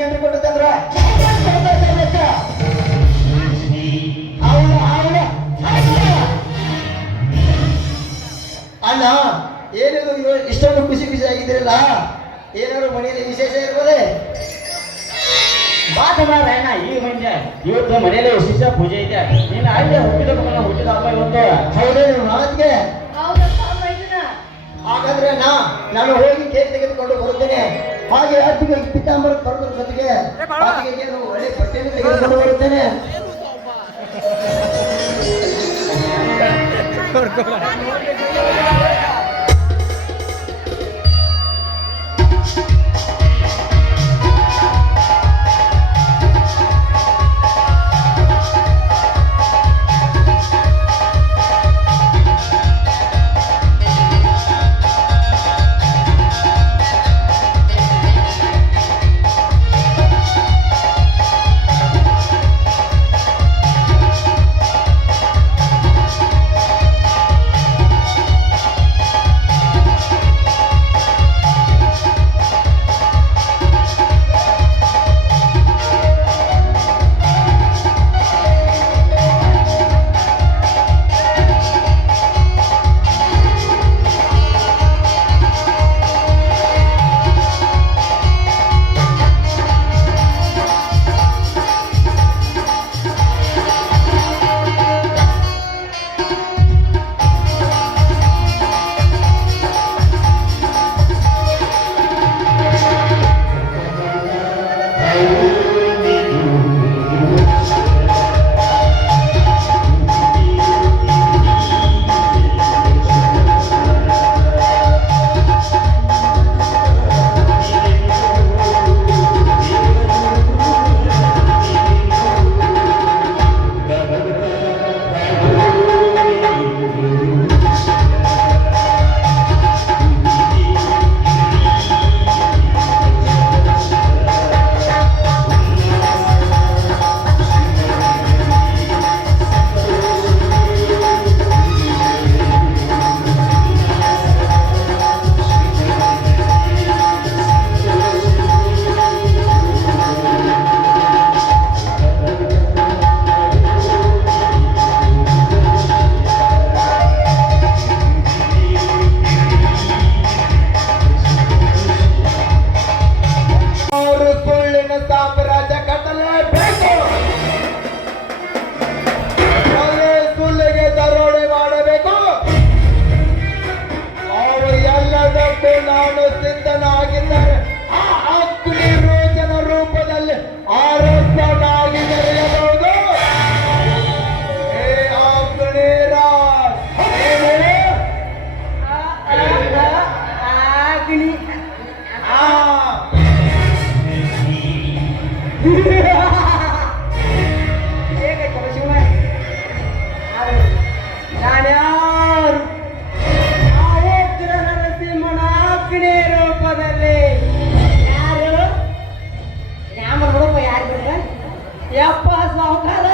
ಮನೆಗೆ ಎಂಟ್ರಿ ಕೊಟ್ಟಂದ್ರ ಅಣ್ಣ ಏನಿದು ಇಷ್ಟೊಂದು ಖುಷಿ ಖುಷಿ ಆಗಿದ್ದೀರಲ್ಲ, ಏನಾದ್ರು ಮನೆಯಲ್ಲಿ ವಿಶೇಷ ಇರ್ಬೋದೇ? ಮಾತನಾಡೋಣ ಈ ಮಂಡ್ಯ ಇವತ್ತು ಮನೆಯಲ್ಲಿ ವಿಶೇಷ ಪೂಜೆ ಇದೆ. ನೀನು ಅಲ್ಲಿ ಹುಟ್ಟಿದ ಹಬ್ಬ ಇವತ್ತು. ಹೌದೇನು ಮಾತಿಗೆ? ಹಾಗಾದ್ರೆ ನಾನು ಹೋಗಿ ಕೇಕ್ ತೆಗೆದುಕೊಂಡು ಬರುತ್ತೇನೆ. ಹಾಗೆ ಆರ್ಥಿಕ ಪಿತಾಂಬರ ತರೋದ್ರ ಜೊತೆಗೆ ಆರ್ಥಿಗೆ ಒಳ್ಳೆ ಬಟ್ಟೆಯನ್ನು ತೆಗೆದುಕೊಂಡು ಬರುತ್ತೇನೆ. ನಾನು ಸಿದ್ಧನಾಗಿದ್ದರೆ ಆ ಅಗ್ನಿ ರೋಚನ ರೂಪದಲ್ಲಿ ಆರೋಗ್ಯನಾಗಿರಬಹುದು. ಯಪ್ಪ ಸಾವುಕಾರ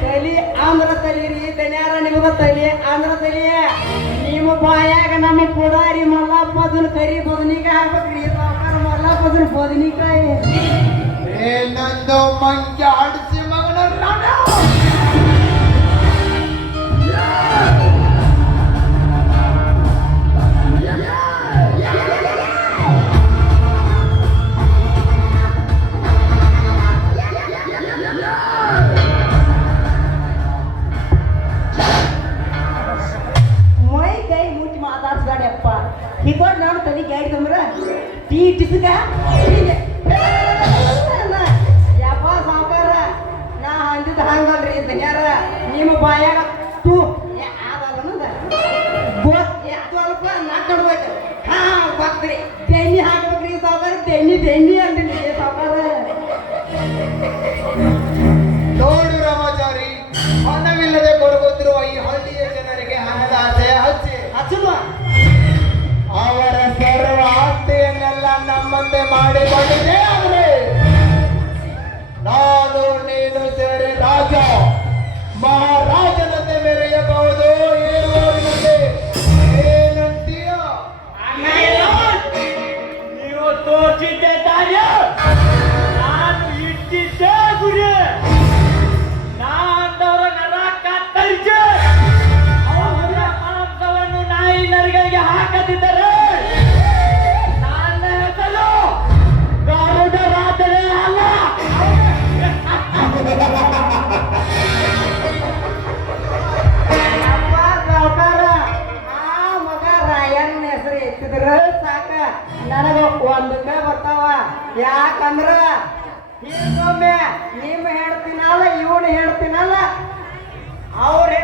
ತಲಿ ಆಂಧ್ರ ತಲಿ ರೀ ದನ್ಯಾರ ನಿಮಗ ತಲಿ ಆಂಧ್ರ ತಲಿ ನಿಮ್ಮ ಬಾಯಾಗ ನಮ್ಮ ಪುಡಾರಿ ಮಲ್ಲಪ್ಪದನ್ ಕರಿ ಬದನಿಕಾಯಿ ಹಾಕ್ಬೇಕ್ರಿ ಸಾವುಕಾರ ಮಲ್ಲಪ್ಪದನ್ ಬದನಿಕಾಯಿ ನಂದು ಮಂಗ್ಯ ಆಡಿಸಿ ಮಗನ ಹಿಗೋಡ್ ನಾನು ತಲೆ ಗಾಡಿದಂದ್ರ ಟೀ ಟಿಸ್ಕ ಯಪ್ಪ ಸಾವುಕಾರ ಯಾಕಂದ್ರ ಇನ್ನೊಮ್ಮೆ ನಿಮ್ಮ ಹೇಳ್ತೀನಲ್ಲ ಇವನು ಹೇಳ್ತೀನಲ್ಲ ಅವ್ರೆ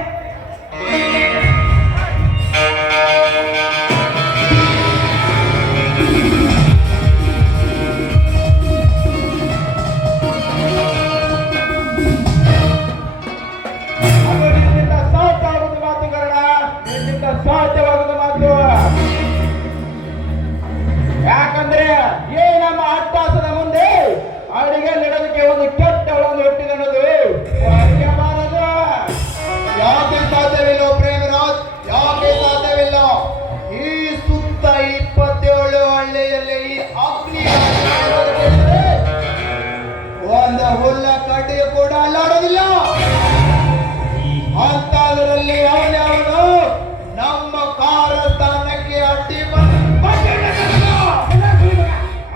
ಅದು ನಿನ್ನಿಂದ ಸಾಧ್ಯವಾಗುವುದು ಮಾತು ಕರ್ಣ, ನಿನ್ನಿಂದ ಸಾಧ್ಯವಾಗುವುದು ಮಾತು. ಯಾಕಂದ್ರೆ ಈ ನಮ್ಮ ಅಟ್ಟಾಸದ ಮುಂದೆ ಅವರಿಗೆ ನಡೆದಕ್ಕೆ ಒಂದು ಕೆಟ್ಟವಳನ್ನು ಹುಟ್ಟಿದನದು ಅಡಿಗೆ ಬಾರದು. ಯಾಕೆ ಸಾಧ್ಯವಿಲ್ಲ ಪ್ರೇಮರಾಜ್, ಯಾಕೆ ಸಾಧ್ಯವಿಲ್ಲ? ಈ ಸುತ್ತ 27 ಹಳ್ಳಿಯಲ್ಲಿ ಈ ಅಗ್ನಿ ಒಂದು ಹುಲ್ಲ ಕಡ್ಡಿಯು ಕೂಡ ಅಲ್ಲಾಡೋದಿಲ್ಲ. ಅಂತದ್ರಲ್ಲಿ ಅವನು ನಮ್ಮ ಕಾರಸ್ಥಾನಕ್ಕೆ ಅಡ್ಡಿ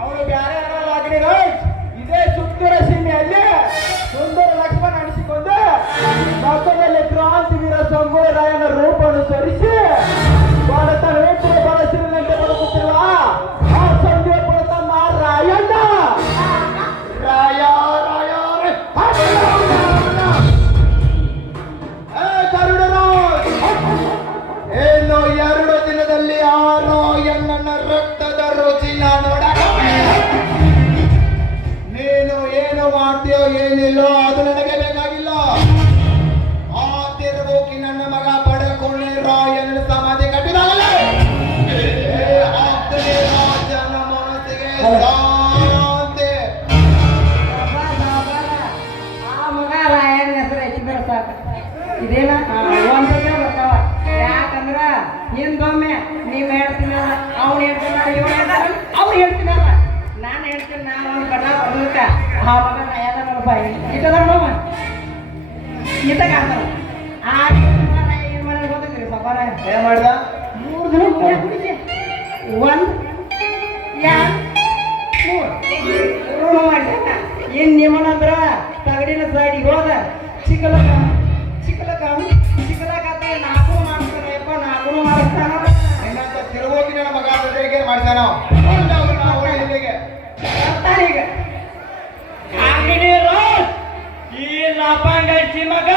ಅವನು ಬ್ಯಾರೆ ಅಗ್ನಿರಾಜ್ ಇದೇ ಸುತ್ತೂರ ಸೀಮೆಯಲ್ಲಿ ಸುಂದರ ಲಕ್ಷ್ಮಣ ಅನಿಸಿಕೊಂಡು ಮಕ್ಕಳಲ್ಲಿ ಕ್ರಾಂತಿವೀರ ಸಂಗೊಳ್ಳಿರಾಯನ ರೂಪ ಅನುಸರಿಸಿ ಭಾರತ ನೇತ್ರ ಬಳಸಿರುವಂತೆ ಬದುಕುತ್ತಿರುವ ಆ ಸಂದೀಪ ತಮ್ಮ ರಾಯಣ್ಣ ರಾಯ ರಾಯ ಗರುಡರಾಜ್ ಏನು 2 ದಿನದಲ್ಲಿ ಆ ರಾಯಣ್ಣನ ರಕ್ತದ ರುಚಿ ನೋಡ. ನೀನು ಏನು ಮಾಡ್ತೀಯೋ ಏನಿಲ್ಲೋ ಅದು ನನಗೆ ಬೇಕಾಗಿಲ್ಲ. ಆ ತಿರುಗೋಕಿ ನನ್ನ ಮಗ ಪಡೆಕೊಂಡೆ ರಾಯಣ್ಣನ ಸಮಾಧಿ ಕಟ್ಟಿದಾಗಲೇ ರಾಜನ ಮನಸ್ಸಿಗೆ ಶಾಂತಿ. ಆ ಮಗ ರಾಯಣ್ಣ ಹೆಸರು ಹೆಚ್ಚಿದ್ರೆ ಸಾಕು ಇದೇನ ಒಂದೇ ಬರ್ತಾವ. ಯಾಕಂದ್ರ ಹಿಂದೊಮ್ಮೆ ನೀವ್ ಹೇಳ್ತೀನಲ್ಲ ಅವ್ನು ಹೇಳ್ತೀನ ಇವ್ ಹೇಳ್ತಾರ ಅವ್ರು ಹೇಳ್ತೀನಲ್ಲ ನಾನು ಹೇಳ್ತೀನಿ. ನಾನು ಅವ್ನು ಬಣ್ಣ ಬರ್ಲಿಕ್ಕ ಆ ಮಗ ನಾ ಎಲ್ಲ ರೂಪಾಯಿ ಇಟ್ಟದ ನೋವ ಈತ ಕಾಣ್ತಾವ. ಆ ಏನ್ ಮಾಡೋದು ಗೊತ್ತಿದ್ರಿ ಸಬ್ಬಾರ ಏನ್ ಮಾಡ್ದ? 3 ದಿನ ಕುಡಿಸಿ 1 2 3 ಮಾಡ್ಯಾನ. ಇನ್ ನಿಮ್ಮನಂದ್ರ ತಗಡಿನ ಸೈಡಿಗೆ ಹೋದ ಚಿಕ್ಕಲಕ ನಾಲ್ಕು ಮಾಡ್ತಾನಪ್ಪ, ನಾಲ್ಕು ಮಾಡಿಸ್ತಾನ. ನಿನ್ನಂತ ತಿರುಗೋಗಿ ನನ್ನ ಮಗ ಹೇಗೆ ಮಾಡ್ತಾನೋ ಇಲ್ಲಿಗೆ ಬರ್ತಾನೀಗ ಈ ಲಪಂಗಡ್ಸಿ ಮಗ